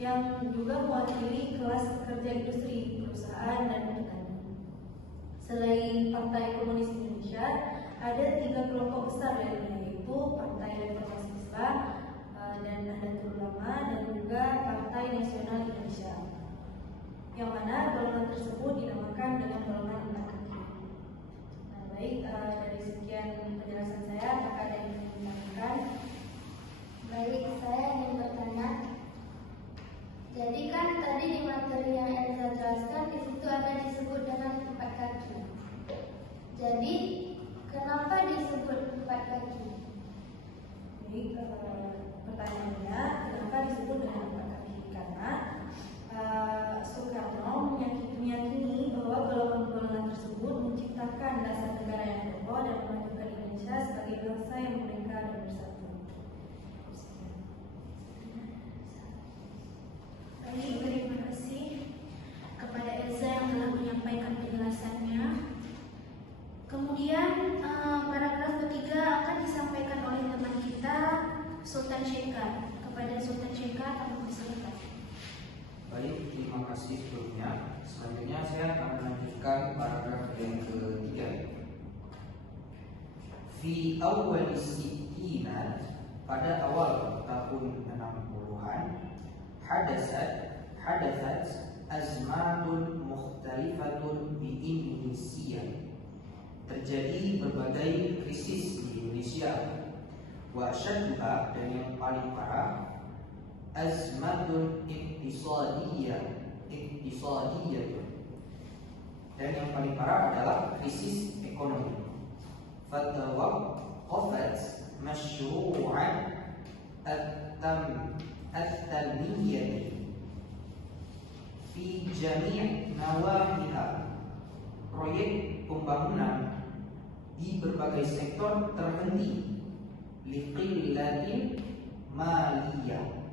yang juga mewakili kelas pekerja industri, perusahaan, dan petani. Selain Partai Komunis Indonesia, ada 3 kelompok besar lainnya, yaitu Partai Reformasi Islam dan Nahdlatul Ulama, dan juga Partai Nasional Indonesia, yang mana golongan tersebut dinamakan dengan golongan empat kaki. Nah, baik, dari sekian penjelasan saya, apakah ada yang ingin ditanyakan? Baik, saya ingin bertanya. Jadi kan tadi di materi yang Elza jelaskan di situ ada disebut dengan empat kaki. Jadi kenapa disebut empat kaki? Baik, pertanyaannya kenapa disebut dengan empat kaki? Karena Soekarno meyakini bahwa golongan-golongan tersebut menciptakan dasar negara yang kokoh dan memajukan Indonesia sebagai bangsa yang merdeka dan bersatu. Baik, terima kasih kepada Elza yang telah menyampaikan penjelasannya. Kemudian paragraf ketiga akan disampaikan oleh teman kita Sultan Syeka. Kepada Sultan Syeka kami persilakan. Baik, terima kasih sebelumnya. Selanjutnya saya akan melanjutkan paragraf yang ketiga. Fi awal sittina, pada awal tahun 60-an, hadathat azmatun mukhtalifatun bi Indonesia. Terjadi berbagai krisis di Indonesia. Wa syadduha, dan yang paling parah, azmatun iktisadiyah, dan yang paling parah adalah krisis ekonomi. Fatawaqqafat masyru'an at-tanmiyah fi jami' nawahiha. Proyek pembangunan di berbagai sektor terhenti liqillatil maliyah,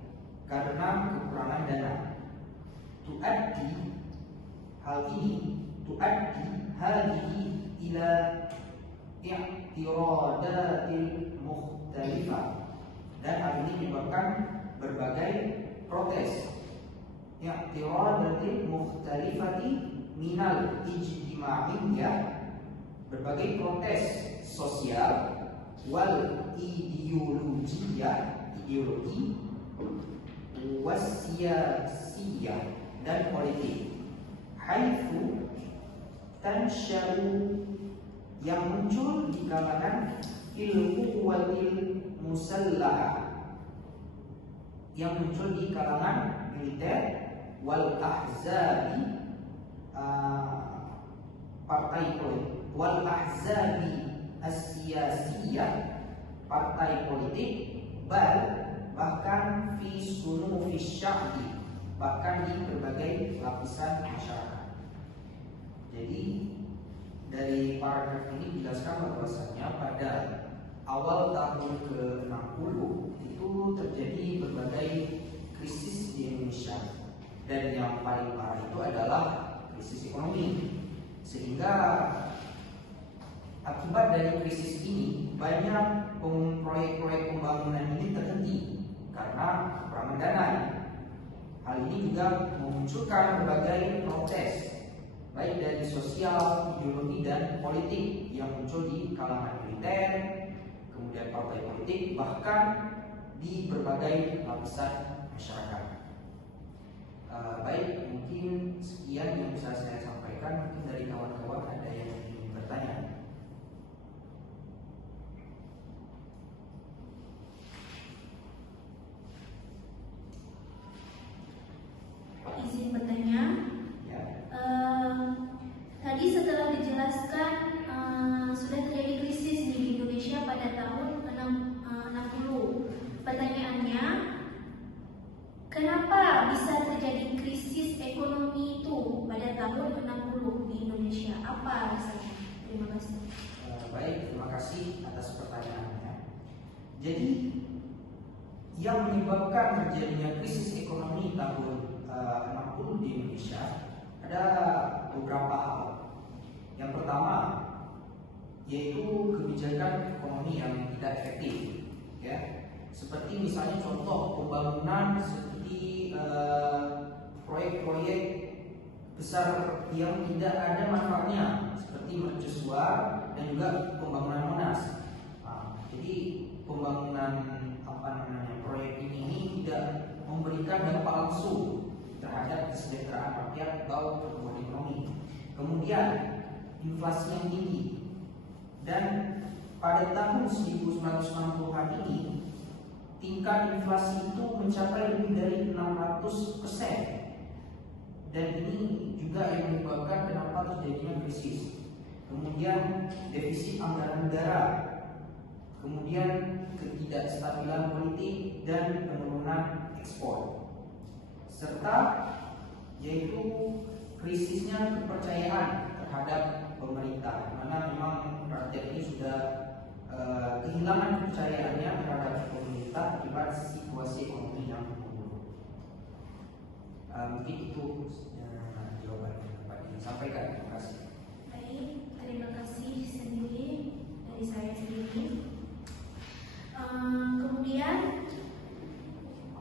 karena kekurangan dana. Tuaddi hadihi ila i'tiradatil mukhtalifah, dan hal ini menyebabkan berbagai protes. I'tiradatil mukhtalifati minal ijtima'iyyah, berbagai protes sosial, wal ideologiyah, ideologi, wasiyasiyah, dan politik. Haitsu tansya'u, yang muncul di kalangan quwwatil musallah, yang muncul di kalangan militer, wal ahzabi, partai politik, wal ahzabi as-siyasiyah, partai politik, bahkan fi sunufi sya'bi, bahkan di berbagai lapisan masyarakat. Jadi dari paragraf ini dijelaskan bahwasanya pada awal tahun ke-60 itu terjadi berbagai krisis di Indonesia, dan yang paling parah itu adalah krisis ekonomi, sehingga akibat dari krisis ini banyak proyek-proyek pembangunan ini terhenti karena kekurangan dana. Hal ini juga memunculkan berbagai protes, baik dari sosial, ideologi, dan politik yang muncul di kalangan militer, kemudian partai politik, bahkan di berbagai lapisan masyarakat. Baik, mungkin sekian yang bisa saya sampaikan. Mungkin dari kawan-kawan ada yang ingin bertanya. Izin bertanya. Ya. Tadi setelah dijelaskan sudah terjadi krisis di Indonesia pada tahun 60. Pertanyaannya, kenapa bisa terjadi krisis ekonomi itu pada tahun 60 di Indonesia? Apa alasannya? Terima kasih. Baik, terima kasih atas pertanyaannya. Jadi yang menyebabkan terjadinya krisis ekonomi tahun 60 di Indonesia ada beberapa hal. Yang pertama yaitu kebijakan ekonomi yang tidak efektif, ya, Seperti misalnya contoh pembangunan seperti proyek-proyek besar yang tidak ada manfaatnya seperti mercusuar dan juga pembangunan Monas. Jadi pembangunan proyek ini tidak memberikan dampak langsung terhadap kesejahteraan rakyat atau pertumbuhan ekonomi. Kemudian inflasi yang tinggi, dan pada tahun 1960-an ini tingkat inflasi itu mencapai lebih dari 600%. Dan ini juga yang menyebabkan kenapa terjadinya krisis. Kemudian defisit anggaran negara, kemudian ketidakstabilan politik dan penurunan ekspor, serta yaitu krisisnya kepercayaan terhadap pemerintah, mana memang rakyat ini sudah kehilangan kepercayaannya terhadap pemerintah akibat situasi ekonomi yang buruk. Mungkin itu jawaban yang dapat disampaikan. Terima kasih. Baik, terima kasih sendiri dari saya sendiri. Kemudian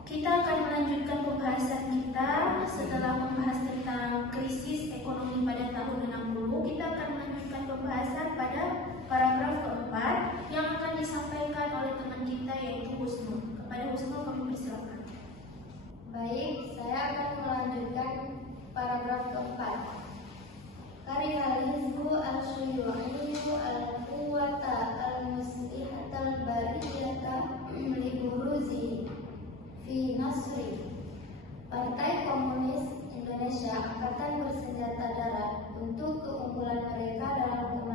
kita akan melanjutkan pembahasan kita setelah membahas tentang krisis ekonomi pada tahun 60. Kita akan melanjutkan pembahasan pada paragraf keempat yang akan disampaikan oleh teman kita yaitu Husnul. Kepada Husnul kami persilakan. Baik, saya akan melanjutkan paragraf keempat. Karihal-hizbu al-syuyu'iyyu al-quwata al-muslihata al-bariyata li-buruzi fi nasri. Partai Komunis Indonesia Angkatan Bersenjata Darat untuk keunggulan mereka dalam